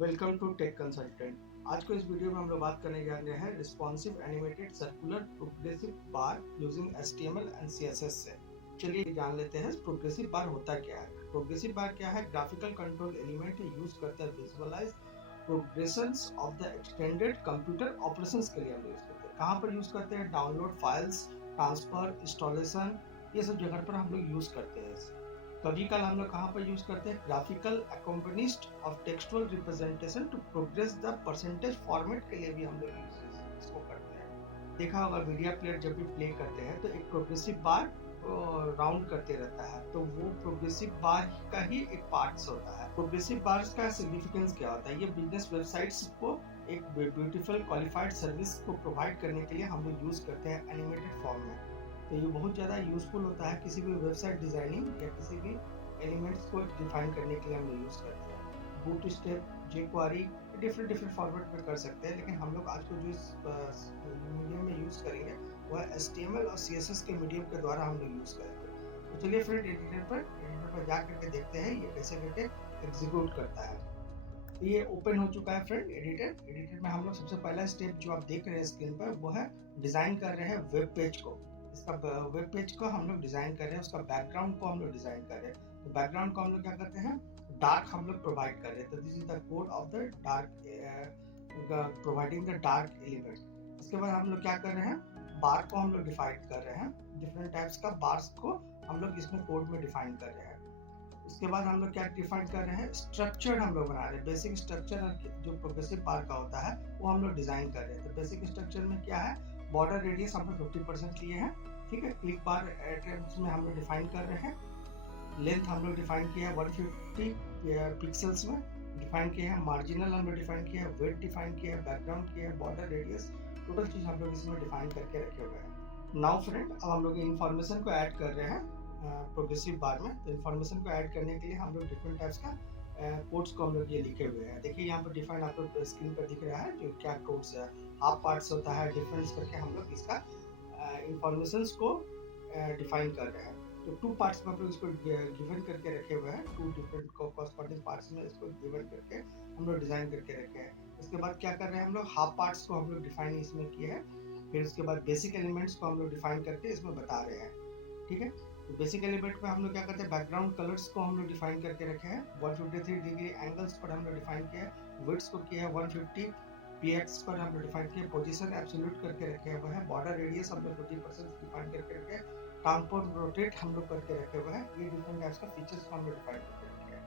Welcome to take consultant. आज को इस वीडियो में हम लोग बात करने जा रहे हैं responsive animated circular progressive bar using HTML and CSS से। चलिए जान लेते हैं प्रोग्रेसिव बार होता क्या है। प्रोग्रेसिव बार क्या है? ग्राफिकल कंट्रोल एलिमेंट यूज करते हैं visualize progressions of the extended computer operations के लिए हम यूज करते हैं। कहाँ पर यूज करते हैं? डाउनलोड फाइल्स, ट्रांसफर, इंस्टॉलेशन, ये सब जगह पर हम लोग यूज करते हैं। कभी कल हम लोग कहाँ पर यूज करते हैं? Graphical accompanist of textual representation to progress the percentage format के लिए भी हम लोग इसको करते हैं। देखा होगा मीडिया प्लेयर जब भी प्ले करते हैं तो एक प्रोग्रेसिव बार राउंड करते रहता है, तो वो प्रोग्रेसिव बार का ही एक पार्ट्स होता है। प्रोग्रेसिव बार्स का सिग्निफिकेंस क्या होता है? ये बिजनेस वेबसाइट्स को एक ब्यूटीफुल क्वालिफाइड सर्विस को प्रोवाइड करने के लिए हम लोग यूज करते हैं एनिमेटेड फॉर्म में। तो ये बहुत ज़्यादा यूजफुल होता है किसी भी वेबसाइट डिजाइनिंग या किसी भी एलिमेंट्स को डिफाइन करने के लिए हम लोग यूज़ करते हैं। Boot step, jQuery different format में कर सकते हैं, लेकिन हम लोग आज को जो इस मीडियम में यूज़ करेंगे वह HTML और CSS के मीडियम के द्वारा हम लोग यूज़ करेंगे। तो चलिए फ्रेंड एडिटर पर जा करके देखते हैं ये कैसे करके एग्जीक्यूट करता है। तो ये ओपन हो चुका है फ्रेंड एडिटर में। हम लोग सबसे पहला स्टेप जो आप देख रहे हैं स्क्रीन पर वो है डिज़ाइन कर रहे हैं वेब पेज को। इसका वेब पेज को हम लोग डिज़ाइन कर रहे हैं, उसका बैकग्राउंड को हम लोग डिज़ाइन कर रहे हैं। तो बैकग्राउंड को हम लोग क्या करते हैं? डार्क हम लोग प्रोवाइड कर रहे हैं। तो this is the code of the dark, providing the dark element. इसके बाद हम लोग क्या कर रहे हैं? बार को हम लोग डिफाइन कर रहे हैं। डिफरेंट टाइप्स का बार्स को हम लोग इसमें कोड में डिफाइन कर रहे हैं। उसके बाद हम लोग क्या डिफाइन कर रहे हैं? स्ट्रक्चर हम लोग बना रहे हैं। बेसिक स्ट्रक्चर जो प्रोग्रेसिव बार का होता है वो हम लोग डिजाइन कर रहे हैं। तो बेसिक स्ट्रक्चर में क्या है? बॉर्डर रेडियस हम लोग 50% लिए हैं, ठीक है। क्लिक बार एड्रेस में हम लोग डिफाइन कर रहे हैं। लेंथ हम लोग डिफाइन किया है 150 पिक्सल्स में डिफाइन किया है। मार्जिनल हम लोग डिफाइन किया है, वेट डिफाइन किया है, बैकग्राउंड किया है, बॉर्डर रेडियस, टोटल चीज हम लोग इसमें डिफाइन करके रखे हुए हैं। नाउ फ्रेंड अब हम लोग इन्फॉर्मेशन को ऐड कर रहे हैं प्रोग्रेसिव बार में। तो इन्फॉर्मेशन को ऐड करने के लिए हम लोग डिफरेंट टाइप्स का कोड्स को हम लोग ये लिखे हुए हैं। देखिए यहाँ पर डिफाइन आपको स्क्रीन पर दिख रहा है जो क्या कोड्स है। हाफ पार्ट्स होता है, डिफरेंस करके हम लोग इसका इंफॉर्मेशन को डिफाइन कर रहे हैं। तो 2 पार्ट्स में हम लोग इसको गिवन करके रखे हुए हैं। 2 डिफरेंट कॉरस्पॉन्डिंग पार्ट्स में इसको गिवन करके हम लोग डिजाइन करके रखे हैं। इसके बाद क्या कर रहे हैं हम लोग? हाफ पार्ट्स को हम लोग डिफाइन इसमें किए हैं। फिर उसके बाद बेसिक एलिमेंट्स को हम लोग डिफाइन करके इसमें बता रहे हैं, ठीक है। तो बेसिक एलिमेंट में हम लोग क्या करते हैं? बैकग्राउंड कलर्स को हम लोग डिफाइन करके रखे हैं। 153 डिग्री एंगल्स पर हम लोग डिफाइन किया है। विड्थ को किया है 150 px पर हम लोग डिफाइन किया। पोजीशन एब्सोल्यूट करके रखे हुए हैं। बॉर्डर रेडियस हम लोग 50% डिफाइन करके रखे हैं। ट्रांसपोर्ट रोटेट हम लोग करके रखे हुए हैं। ये डिफरेंट टाइप्स का फीचर्स को हम लोग डिफाइन करके रखे हैं।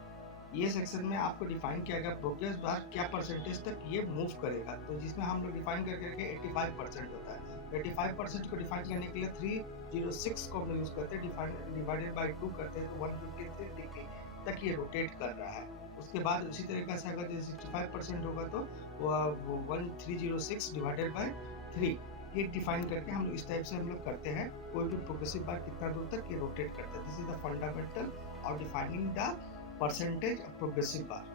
ये सेक्शन में आपको डिफाइन किया गया प्रोग्रेस बार क्या परसेंटेज तक ये मूव करेगा। तो जिसमें हम लोग डिफाइन करके रखे 85% होता है। 85% को डिफाइन करने के लिए 306 को हम लोग यूज करते हैं, डिवाइडेड बाई 2 करते हैं तो 153 डिग्री तक ये रोटेट कर रहा है। उसके बाद उसी तरीके से अगर 65% होगा तो 1306 डिवाइडेड बाई 3 ये डिफाइन करके हम लोग इस टाइप से हम लोग करते हैं। कोई भी प्रोग्रेसिव बार कितना दूर तक ये रोटेट करता है। This is the fundamental of defining the percentage of progressive bar.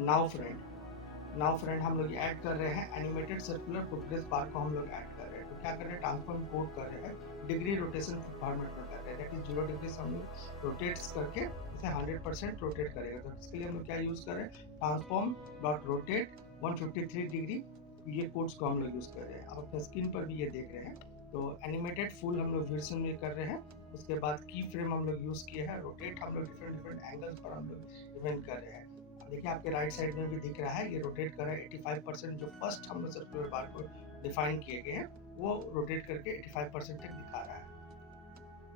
Now friend हम लोग ऐड कर रहे हैं एनिमेटेड सर्कुलर प्रोग्रेस बार को हम लोग ऐड कर रहे हैं। तो क्या कर रहे हैं? ट्रांसफॉर्म कोड कर रहे हैं, डिग्री रोटेशन फॉर्मेट में कर रहे हैं। दैट इज 0 डिग्री से हम लोग रोटेट्स करके इसे 100% रोटेट करेगा। तो इसके लिए हम लोग क्या यूज कर रहे हैं? ट्रांसफॉर्म डॉट रोटेट 153 डिग्री, ये कोड्स को हम लोग यूज कर रहे हैं। आप अपने स्क्रीन पर भी ये देख रहे हैं। तो एनिमेटेड फुल हम लोग वर्जन में कर रहे हैं। उसके बाद की फ्रेम हम लोग यूज किए हैं। रोटेट हम लोग डिफरेंट एंगल्स पर हम लोग इवेंट कर रहे हैं। देखिए आपके राइट साइड में भी दिख रहा है ये रोटेट कर रहा है 85%। जो फर्स्ट हम लोग सर्कुलर बार को डिफाइन किए गए हैं वो रोटेट करके 85% तक दिखा रहा है।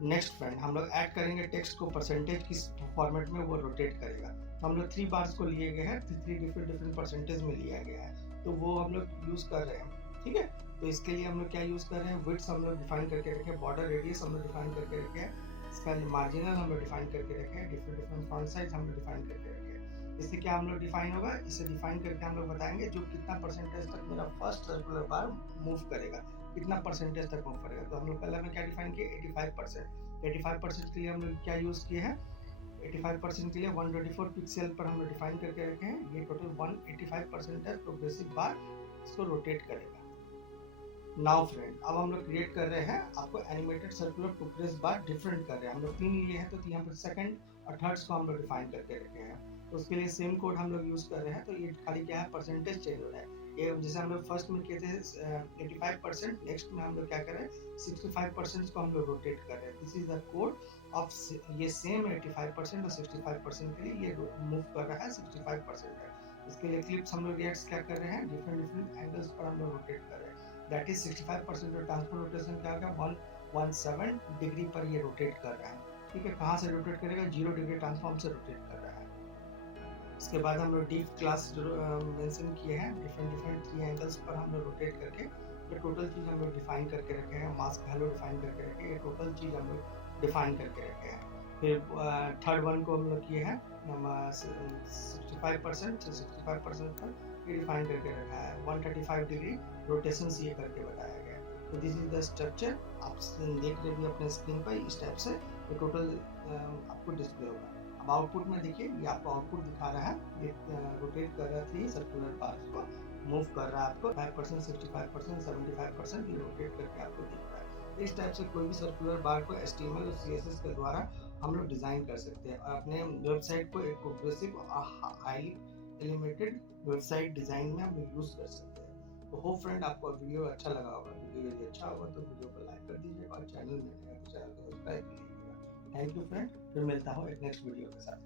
नेक्स्ट फ्रेंड हम लोग ऐड करेंगे टेक्स्ट को परसेंटेज किस फॉर्मेट में वो रोटेट करेगा। तो हम लोग 3 बार्स को लिए गए हैं, 3 डिफरेंट परसेंटेज में लिया गया है, तो वो हम लोग यूज कर रहे हैं, ठीक है। तो इसके लिए हम लोग क्या यूज कर रहे हैं? विड्थ हम लोग डिफाइन करके रखे, बॉर्डर रेडियस हम लोग डिफाइन करके रखे हैं, इसका मार्जिनल हम लोग डिफाइन करके रखे हैं, डिफरेंट फॉन्ट साइज हम लोग डिफाइन करके रखे हैं। इससे क्या हम लोग डिफाइन होगा? इसे डिफाइन करके हम लोग बताएंगे जो कितना परसेंटेज तक मेरा फर्स्ट सर्कुलर बार मूव करेगा, कितना परसेंटेज तक मूव करेगा। तो हम लोग पहले में क्या डिफाइन किए? 85%। 85% के लिए हम लोग क्या यूज किए हैं? 85% के लिए 124 पिक्सल पर हम लोग डिफाइन करके रखे हैं। ये टोटल 185% है प्रोग्रेसिव बार, इसको रोटेट करेगा। नाउ फ्रेंड अब हम लोग क्रिएट कर रहे हैं आपको animated circular progress bar different कर रहे हैं। हम लोग 3 लिए हैं तो यहाँ पर सेकंड और थर्ड्स को हम लोग डिफाइन करके रखे हैं। तो उसके लिए सेम कोड हम लोग यूज़ कर रहे हैं। तो ये खाली क्या है, परसेंटेज चेंज हो रहा है। ये जैसे हम लोग फर्स्ट में किए थे 85%, नेक्स्ट में हम लोग क्या कर रहे हैं 65% को हम लोग रोटेट कर रहे हैं। This is the code of ये सेम 85% और 65% के लिए ये मूव कर रहा है 65% तक। इसके लिए क्लिप्स हम लोग रिएक्ट्स क्या कर रहे हैं, डिफरेंट डिफरेंट एंगल्स पर हम लोग रोटेट कर रहे हैं। दैट इज 65% जो ट्रांसफर रोटेशन क्या होगा 117 डिग्री पर ये रोटेट कर रहा है। ठीक है, कहाँ से रोटेट करेगा, 0 डिग्री ट्रांसफॉर्म से रोटेट कर रहा है। इसके बाद हम लोग डीप क्लास मेंशन किए हैं, डिफरेंट डिफरेंट 3 एंगल्स पर हम लोग रोटेट करके ये टोटल चीज़ हम लोग डिफाइन करके रखे हैं। मास्क वैल्यू डिफाइन करके रखे, ये टोटल चीज़ हम लोग डिफाइन करके रखे हैं। फिर थर्ड वन को हम लोग किए हैं 65% से 65% पर ये डिफाइन करके रखा है। 135 डिग्री रोटेशन से ये करके बताया गया। तो दिस इज द स्ट्रक्चर, आप देख रहे भी अपने स्क्रीन पर, इस टाइप से ये टोटल आपको डिस्प्ले होगा। अब आउटपुट में देखिए, ये आपको आउटपुट दिखा रहा है, ये रोटेट कर रहा था, ये सर्कुलर पार्ट को मूव कर रहा है आपको 5%, 65%, 75% ये रोटेट करके आपको दिख रहा है। इस टाइप से कोई भी सर्कुलर बार को HTML और CSS के द्वारा हम लोग डिज़ाइन कर सकते हैं और अपने वेबसाइट को एक प्रोग्रेसिव और हाईली एलिमेटेड वेबसाइट डिज़ाइन में हम यूज़ कर सकते हैं। तो होप फ्रेंड आपको वीडियो अच्छा लगा होगा। वीडियो यदि अच्छा होगा तो वीडियो को लाइक कर दीजिए और चैनल में नया तो चैनल को सब्सक्राइब कीजिएगा। थैंक यू फ्रेंड, फिर मिलता हूँ एक नेक्स्ट वीडियो के साथ।